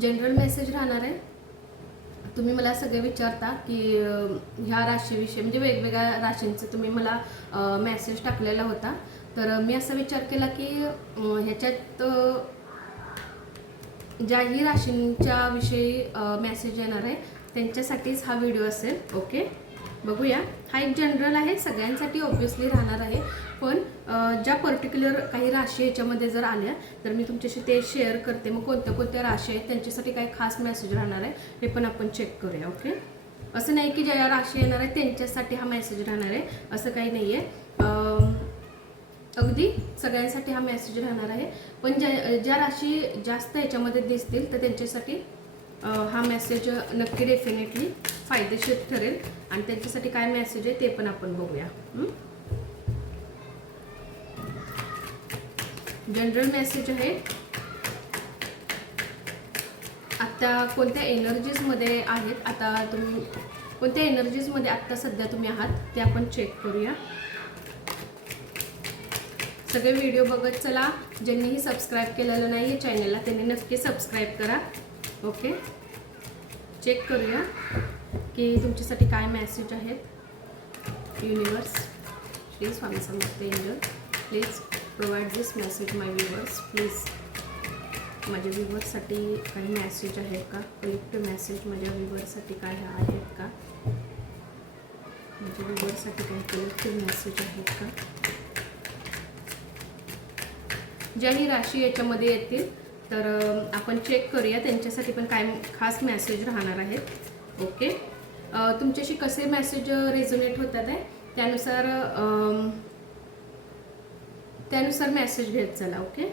General message राहणार आहे. तुम्ही मला सगळे विचारता की ह्या राशीविषयी म्हणजे वेगवेगळ्या राशींचं तुम्ही मला मेसेज टाकलेला होता. तर मी असा विचार केला की ह्याच्यात ज्याही राशींच्या विषयी मेसेज येणार आहे त्यांच्यासाठीच हा व्हिडिओ असेल. ओके, बघूया. हा एक जनरल आहे, सगळ्यांसाठी ऑब्व्हियसली राहणार आहे. पण ज्या पर्टिक्युलर काही राशी याच्यामध्ये जर आल्या तर मी तुमच्याशी ते शेअर करते. मग कोणत्या कोणत्या राशी आहेत त्यांच्यासाठी काही खास मेसेज राहणार आहे हे पण आपण चेक करूया. ओके, असं नाही की ज्या राशी येणार आहे त्यांच्यासाठी हा मेसेज राहणार आहे, असं काही नाही आहे. अगदी सगळ्यांसाठी हा मेसेज राहणार आहे. पण ज्या राशी जास्त याच्यामध्ये दिसतील तर त्यांच्यासाठी हा मेसेज नक्की डेफिनेटली फायदेशीर ठरेल. आणि त्यांच्यासाठी काय मेसेज आहे ते पण आपण बघूया. जनरल मेसेज आहे. आता कोणत्या एनर्जीजमध्ये आहेत, आता तुम्ही कोणत्या एनर्जीजमध्ये आत्ता सध्या तुम्ही आहात ते आपण चेक करूया. सगळे व्हिडिओ बघत चला. ज्यांनीही सबस्क्राईब केलेलं नाही आहे चॅनलला त्यांनी नक्की सबस्क्राईब करा. ओके, चेक करूया की तुमच्यासाठी काय मेसेज आहेत. Universe, please Swami Samarth angel, please provide this message my viewers. Please माझ्या व्ह्यूवर्ससाठी काही मेसेज आहेत का? कलेक्टिव्ह मेसेज माझ्या व्ह्यूवर्ससाठी काय आहेत का? माझ्या व्ह्यूवर्ससाठी काही कलेक्टिव्ह मेसेज आहेत का? ज्याही राशी याच्यामध्ये येतील तर आपण चेक करूया त्यांच्यासाठी पण काय खास मेसेज राहणार आहेत. ओके, तुमच्याशी कसे मेसेज रेझोनेट होतात आहे त्यानुसार मेसेज घेत चला. ओके,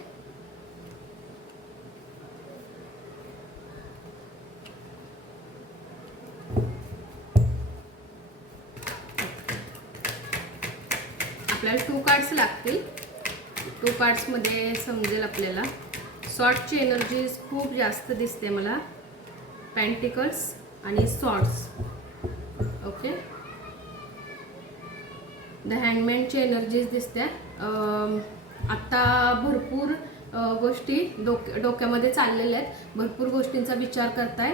आपल्याला 2 कार्ड्स लागतील. 2 कार्ड्समध्ये समजेल आपल्याला. सॉर्टची एनर्जीज खूप जास्त दिसते मला, पेंटिकल्स आणि सॉर्ट्स. ओके, द हँगमॅनची एनर्जीज दिसते. आत्ता भरपूर गोष्टी डोक्यामध्ये चाललेल्या आहेत, भरपूर गोष्टींचा विचार करताय.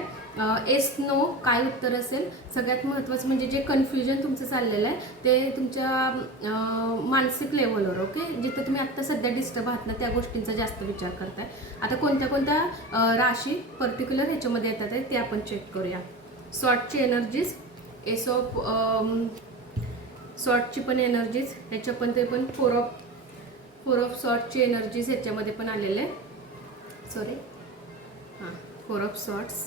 एस नो काय उत्तर असेल. सगळ्यात महत्त्वाचं म्हणजे जे कन्फ्युजन तुमचं चाललेलं आहे ते तुमच्या मानसिक लेवलवर. ओके, जिथं तुम्ही आत्ता सध्या डिस्टर्ब आहात ना त्या गोष्टींचा जास्त विचार करताय. आता कोणत्या कोणत्या राशी पर्टिक्युलर ह्याच्यामध्ये येतात आहे ते आपण चेक करूया. सॉर्टची एनर्जीज, एस ऑफ सॉर्टची पण एनर्जीज, ह्याच्या पण ते पण फोर ऑफ सॉर्टची एनर्जीज ह्याच्यामध्ये पण आलेले आहे. सॉरी, हां, 4 ऑफ सॉर्ट्स.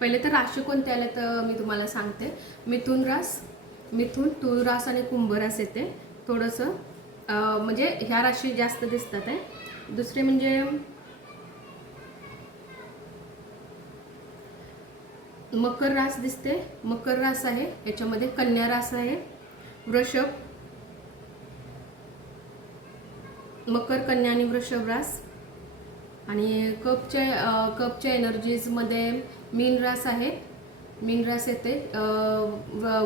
पहिले तर राशी कोणत्या आल्या तर मी तुम्हाला सांगते. मिथुन रास, मिथुन, तुळ रास आणि कुंभ रास येते. थोडंसं म्हणजे ह्या राशी जास्त दिसतात आहे. दुसरे म्हणजे मकर रास दिसते, मकर रास आहे. याच्यामध्ये कन्या रास आहे, वृषभ, मकर, कन्या आणि वृषभ रास. आणि कपच्या एनर्जीजमध्ये मीन रास आहे, मीन रास येते.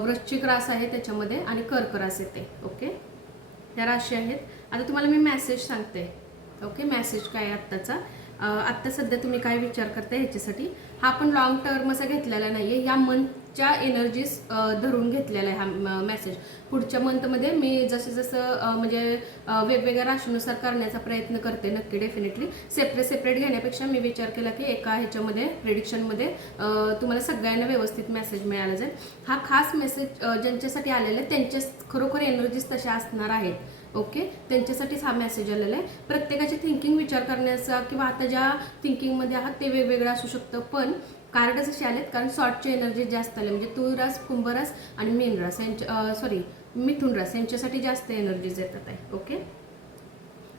वृश्चिक रास आहे त्याच्यामध्ये आणि कर्क रास येते. ओके, ह्या राशी आहेत. आता तुम्हाला मी मेसेज सांगते. ओके, मेसेज काय आहे आत्ताचा. आत्ता सध्या तुम्ही काय विचार करताय ह्याच्यासाठी. हा आपण लॉंग टर्म असा घेतलेला नाही आहे, या मंथच्या एनर्जीज धरून घेतलेला आहे हा मेसेज. पुढच्या मंथमध्ये मी जसं म्हणजे वेगवेगळ्या राशीनुसार करण्याचा प्रयत्न करते नक्की, डेफिनेटली. सेपरेट घेण्यापेक्षा मी विचार केला की एका ह्याच्यामध्ये प्रेडिक्शनमध्ये तुम्हाला सगळ्यांना व्यवस्थित मेसेज मिळाला जाईल. हा खास मेसेज ज्यांच्यासाठी आलेला आहे त्यांच्या खरोखर एनर्जीज तशा असणार आहेत. ओके, त्यांच्यासाठीच हा मेसेज आलेला आहे. प्रत्येकाचे थिंकिंग विचार करण्याचा किंवा आता ज्या थिंकिंगमध्ये आहात ते वेगवेगळं असू शकतं. पण कार्ड जसे आलेत कारण सॉर्टची एनर्जी जास्त आले, म्हणजे तुळ रास, कुंभ रास आणि मीन रास यांच्या मिथुन रास यांच्यासाठी जास्त एनर्जीज येतात आहे. ओके,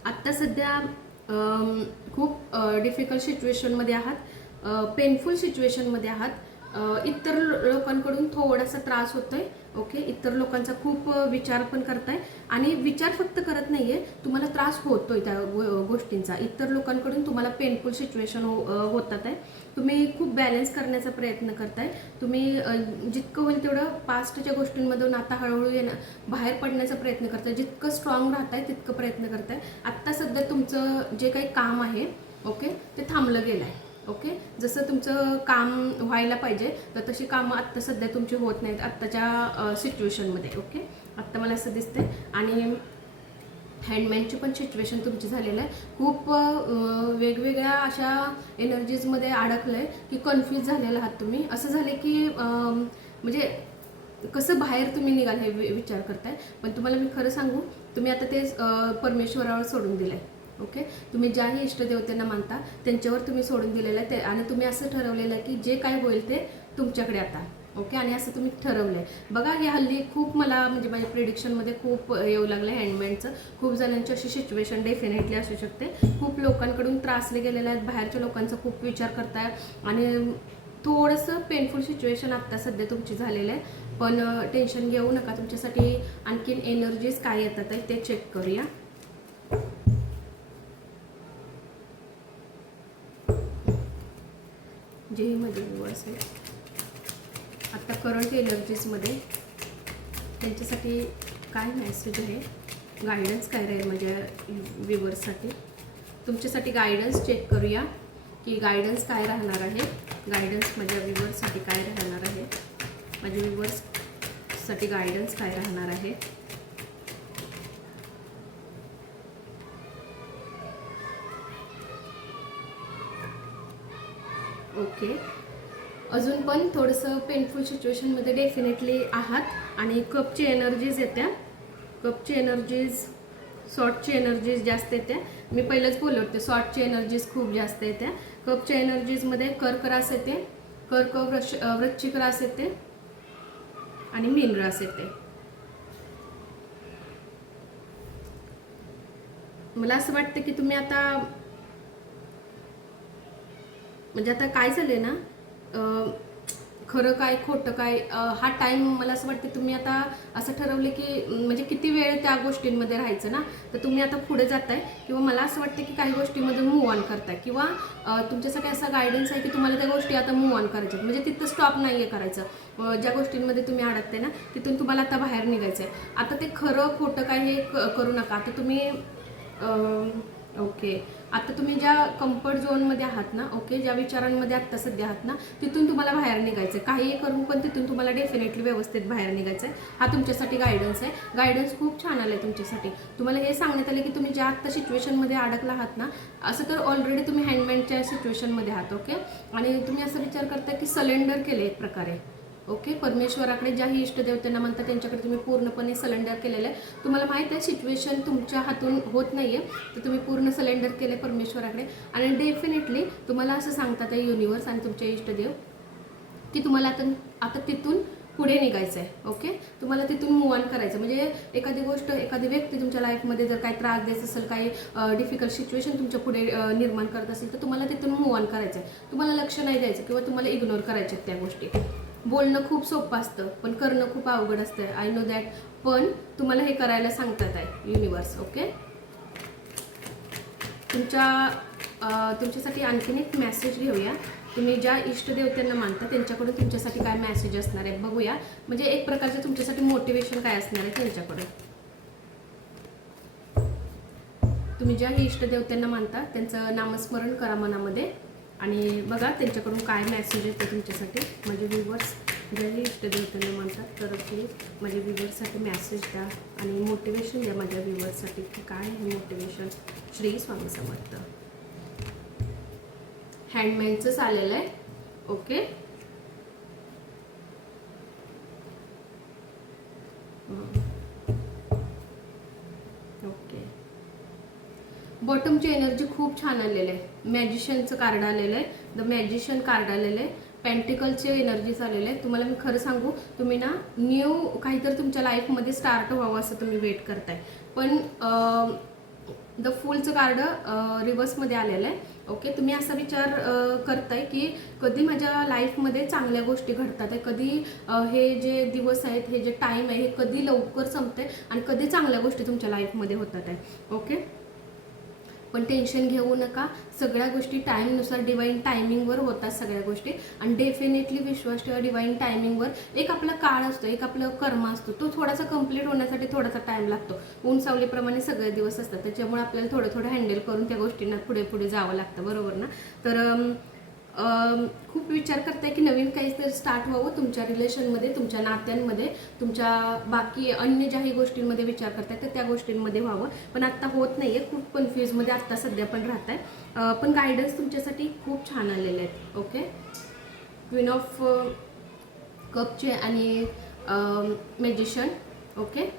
आत्ता सध्या खूप डिफिकल्ट सिच्युएशनमध्ये आहात, पेनफुल सिच्युएशनमध्ये आहात. इतर लोकांकडून थोडासा त्रास होतोय ओके. इतर लोकांचा खूप विचार पण करताय आणि विचार फक्त करत नाहीये, तुम्हाला त्रास होतोय त्या गोष्टींचा. इतर लोकांकडून तुम्हाला पेनफुल सिच्युएशन होतात आहे. तुम्ही खूप बॅलन्स करण्याचा प्रयत्न करताय. तुम्ही जितकं होईल तेवढं पास्टच्या गोष्टींमधून आता हळूहळू बाहेर पडण्याचा प्रयत्न करताय. जितकं स्ट्रॉंग राहताय तितकं प्रयत्न करताय. आत्ता सध्या तुमचं जे काही काम आहे ओके ते थांबलं गेलं आहे. ओके. जसं तुमचं काम व्हायला पाहिजे तर तशी कामं आत्ता सध्या तुमची होत नाहीत आत्ताच्या सिच्युएशनमध्ये. ओके. आत्ता मला असं दिसतंय. आणि हँडमॅनची पण सिच्युएशन तुमची झालेलं आहे. खूप वेगवेगळ्या अशा एनर्जीजमध्ये अडकलं आहे की कन्फ्यूज झालेला आहात तुम्ही. असं झालं की म्हणजे कसं बाहेर तुम्ही निघाल हे विचार करताय. पण तुम्हाला मी खरं सांगू, तुम्ही आता ते परमेश्वरावर सोडून दिलं आहे. ओके. तुम्ही ज्याही इष्टदेवतेंना मानता त्यांच्यावर तुम्ही सोडून दिलेलं आहे ते. आणि तुम्ही असं ठरवलेलं आहे की जे काय होईल ते तुमच्याकडे आता. ओके. आणि असं तुम्ही ठरवलं आहे. बघा हे हल्ली खूप मला म्हणजे माझ्या प्रिडिक्शनमध्ये खूप येऊ लागलं आहे हँडमेडचं. खूप जणांची अशी सिच्युएशन डेफिनेटली असू शकते. खूप लोकांकडून त्रासले गेलेले आहेत. बाहेरच्या लोकांचा खूप विचार करताय आणि थोडंसं पेनफुल सिच्युएशन आत्ता सध्या तुमची झालेलं आहे. पण टेन्शन घेऊ नका. तुमच्यासाठी आणखीन एनर्जीज काय येतात आहे ते चेक करूया. जेमध्ये व्ह्यूअर्स आहे आत्ता करंट एनर्जीजमध्ये त्यांच्यासाठी काय मेसेज आहे, गायडन्स काय राहील माझ्या व्ह्यूअर्ससाठी. तुमच्यासाठी गायडन्स चेक करूया की गायडन्स काय राहणार आहे. गायडन्स माझ्या व्ह्यूअर्ससाठी काय राहणार आहे. माझ्या व्ह्यूअर्ससाठी गायडन्स काय राहणार आहे. ओके. अजून पण थोडंसं पेनफुल सिच्युएशनमध्ये डेफिनेटली आहात. आणि कपची एनर्जीज येत्या. कपची एनर्जीज, सॉर्टची एनर्जीज जास्त येत्या. मी पहिलंच बोलले होते सॉर्टची एनर्जीज खूप जास्त येत्या. कपच्या एनर्जीजमध्ये कर्क रास येते, कर्क वृश्चिक रास येते आणि मीन रास येते. मला असं वाटतं की तुम्ही आता म्हणजे आता काय झाले ना, खरं काय खोटं काय हा टाईम मला असं वाटतं तुम्ही आता असं ठरवले की म्हणजे किती वेळ त्या गोष्टींमध्ये राहायचं ना. तर तुम्ही आता पुढे जाताय किंवा मला असं वाटतं की काही गोष्टीमधून मूव्ह ऑन करताय किंवा तुमच्यासाठी असा गायडन्स आहे की तुम्हाला त्या गोष्टी आता मूव्ह ऑन करायच्या. म्हणजे तिथं स्टॉप नाही आहे करायचं. ज्या गोष्टींमध्ये तुम्ही अडकते ना तिथून तुम्हाला आता बाहेर निघायचं आहे. आता ते खरं खोटं काय हे करू नका. आता तुम्ही ओके. आता तुम्ही ज्या कम्फर्ट झोनमध्ये आहात ना, ओके, ज्या विचारांमध्ये आत्ता सध्या आहात ना तिथून तुम्हाला बाहेर निघायचं आहे. काहीही करून पण तिथून तुम्हाला डेफिनेटली व्यवस्थित बाहेर निघायचं आहे. हा तुमच्यासाठी गायडन्स आहे. गायडन्स खूप छान आलं आहे तुमच्यासाठी. तुम्हाला हे सांगण्यात आलं की तुम्ही ज्या आत्ता सिच्युएशनमध्ये अडकला आहात ना, असं तर ऑलरेडी तुम्ही हँडमॅनच्या सिच्युएशनमध्ये आहात. ओके. आणि तुम्ही असं विचार करता की सलेंडर केले एक प्रकारे. ओके. परमेश्वराकडे ज्याही इष्टदेवतेंना म्हणतात त्यांच्याकडे तुम्ही पूर्णपणे सलेंडर केलेलं आहे. तुम्हाला माहीत आहे सिच्युएशन तुमच्या हातून होत नाही आहे तर तुम्ही पूर्ण सलेंडर केले परमेश्वराकडे. आणि डेफिनेटली तुम्हाला असं सांगतात आहे युनिवर्स आणि तुमचे इष्टदेव की तुम्हाला आता तिथून पुढे निघायचं आहे. ओके. तुम्हाला तिथून मूव्ह ऑन करायचं. म्हणजे एखादी गोष्ट, एखादी व्यक्ती तुमच्या लाईफमध्ये जर काही त्रास देत असेल, काही डिफिकल्ट सिच्युएशन तुमच्या पुढे निर्माण करत असेल तर तुम्हाला तिथून मूव्ह ऑन करायचं आहे. तुम्हाला लक्ष नाही द्यायचं किंवा तुम्हाला इग्नोर करायचे त्या गोष्टी. बोलणं खूप सोपं असतं पण करणं खूप अवघड असतं. I know that. पण तुम्हाला हे करायला सांगतात आहे युनिवर्स. ओके. तुमच्यासाठी आणखीन एक मेसेज घेऊया. तुम्ही ज्या इष्टदेवतेंना मानता त्यांच्याकडून तुमच्यासाठी काय मेसेज असणार आहे बघूया. म्हणजे एक प्रकारचं तुमच्यासाठी मोटिवेशन काय असणार आहे त्यांच्याकडून. तुम्ही ज्या इष्टदेवतेंना मानता त्यांचं नामस्मरण करा मनामध्ये आणि बघा त्यांच्याकडून काय मेसेज येतो तुमच्यासाठी. माझे व्ह्यूवर्स ज्याही इष्टदेवतेंना मानतात तर प्लीज माझ्या व्ह्यूवर्ससाठी मेसेज द्या आणि मोटिवेशन द्या माझ्या व्ह्यूवर्ससाठी की काय आहे मोटिवेशन. श्री स्वामी समर्थ. हँडमॅनचंच आलेलं आहे. ओके. ओके. बॉटमची एनर्जी खूप छान आलेलं आहे. मॅजिशियनचं कार्ड आलेलं आहे. द मॅजिशियन कार्ड आलेलं आहे. पेंटिकलचे एनर्जीज आलेले आहे. तुम्हाला मी खरं सांगू, तुम्ही ना न्यू काहीतरी तुमच्या लाईफमध्ये स्टार्ट व्हावं असं तुम्ही वेट करताय. पण द फूलचं कार्ड रिव्हर्समध्ये आलेलं आहे. ओके, तुम्ही असा विचार करताय की कधी माझ्या लाईफमध्ये चांगल्या गोष्टी घडतात आहे, कधी हे जे दिवस आहेत, हे जे टाईम आहे, हे कधी लवकर संपते आणि कधी चांगल्या गोष्टी तुमच्या लाईफमध्ये होतात आहे. ओके, पण टेन्शन घेऊ नका. सगळ्या गोष्टी टाईमनुसार डिवाईन टायमिंगवर होतात सगळ्या गोष्टी. आणि डेफिनेटली विश्वास ठेवा डिवाईन टायमिंगवर. एक आपला काळ असतो, एक आपलं कर्म असतो, तो थोडासा कंप्लीट होण्यासाठी थोडासा टाईम लागतो. ऊन सावलीप्रमाणे सगळे दिवस असतात, त्याच्यामुळे आपल्याला थोडं थोडं हँडल करून त्या गोष्टींना पुढे पुढे जावं लागतं, बरोबर ना. तर खूप विचार करताय की नवीन काहीतरी स्टार्ट व्हावं तुमच्या रिलेशनमध्ये, तुमच्या नात्यांमध्ये, तुमच्या बाकी अन्य ज्याही गोष्टींमध्ये विचार करताय तर त्या गोष्टींमध्ये व्हावं, पण आत्ता होत नाही आहे. खूप कन्फ्यूजमध्ये आत्ता सध्या पण राहत आहे. पण गायडन्स तुमच्यासाठी खूप छान आलेले आहेत. ओके, क्वीन ऑफ कपचे आणि मॅजिशियन. ओके,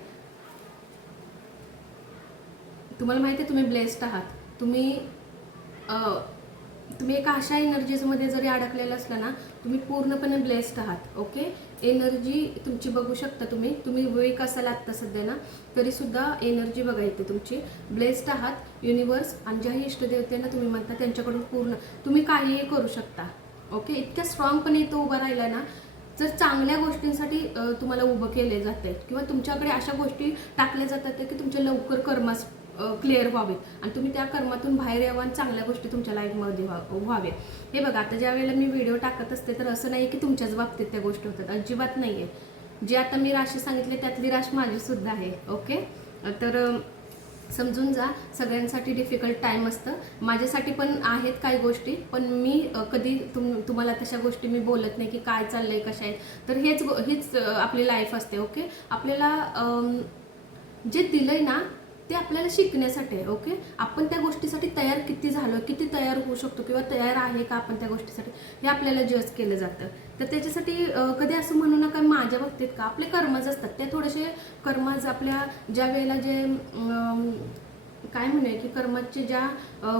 तुम्हाला माहिती आहे तुम्ही ब्लेस्ड आहात. तुम्ही एका अशा एनर्जीजमध्ये जरी अडकलेलं असलं ना, तुम्ही पूर्णपणे ब्लेस्ड आहात. ओके, एनर्जी तुमची बघू शकता तुम्ही वीक असाल आत्ता सध्या ना, तरीसुद्धा एनर्जी बघा इथे तुमची. ब्लेस्ड आहात. युनिवर्स आणि ज्याही इष्टदेवतेना तुम्ही म्हणता त्यांच्याकडून पूर्ण तुम्ही काहीही करू शकता. ओके, इतक्या स्ट्रॉंगपणे तो उभा राहिला ना, जर चांगल्या गोष्टींसाठी तुम्हाला उभं केले जाते किंवा तुमच्याकडे अशा गोष्टी टाकल्या जातात की तुमच्या लवकर कर्मास क्लिअर व्हावेत आणि तुम्ही त्या कर्मातून बाहेर यावं आणि चांगल्या गोष्टी तुमच्या लाईफमध्ये व्हाव्या. हे बघा, आता ज्या वेळेला मी व्हिडिओ टाकत असते तर असं नाही की तुमच्याच बाबतीत त्या गोष्टी होतात, अजिबात नाही आहे. जे आता मी राशी सांगितले त्यातली राशी माझीसुद्धा आहे. ओके, तर समजून जा. सगळ्यांसाठी डिफिकल्ट टाईम असतं, माझ्यासाठी पण आहेत काही गोष्टी, पण मी कधी तुम्हाला तशा गोष्टी मी बोलत नाही की काय चाललंय कशा आहेत. तर हीच आपली लाईफ असते. ओके, आपल्याला जे दिलंय ना ते आपल्याला शिकण्यासाठी आहे. ओके, आपण त्या गोष्टीसाठी तयार किती झालो, किती तयार होऊ शकतो किंवा तयार आहे का आपण त्या गोष्टीसाठी, हे आपल्याला जज केलं जातं. तर त्याच्यासाठी कधी असं म्हणू नका माझ्या बाबतीत का, आपले कर्मच असतात ते थोडेसे. कर्मच आपल्या ज्या वेळेला जे काय म्हणूया की कर्माचे ज्या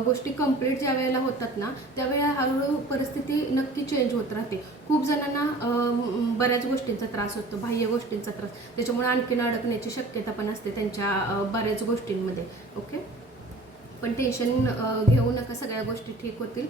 गोष्टी कंप्लीट ज्या वेळेला होतात ना, त्यावेळेला हळूहळू परिस्थिती नक्की चेंज होत राहते. खूप जणांना बऱ्याच गोष्टींचा त्रास होतो, बाह्य गोष्टींचा त्रास, त्याच्यामुळे आणखीन अडकण्याची शक्यता पण असते त्यांच्या बऱ्याच गोष्टींमध्ये. ओके, पण टेन्शन घेऊ नका, सगळ्या गोष्टी ठीक होतील.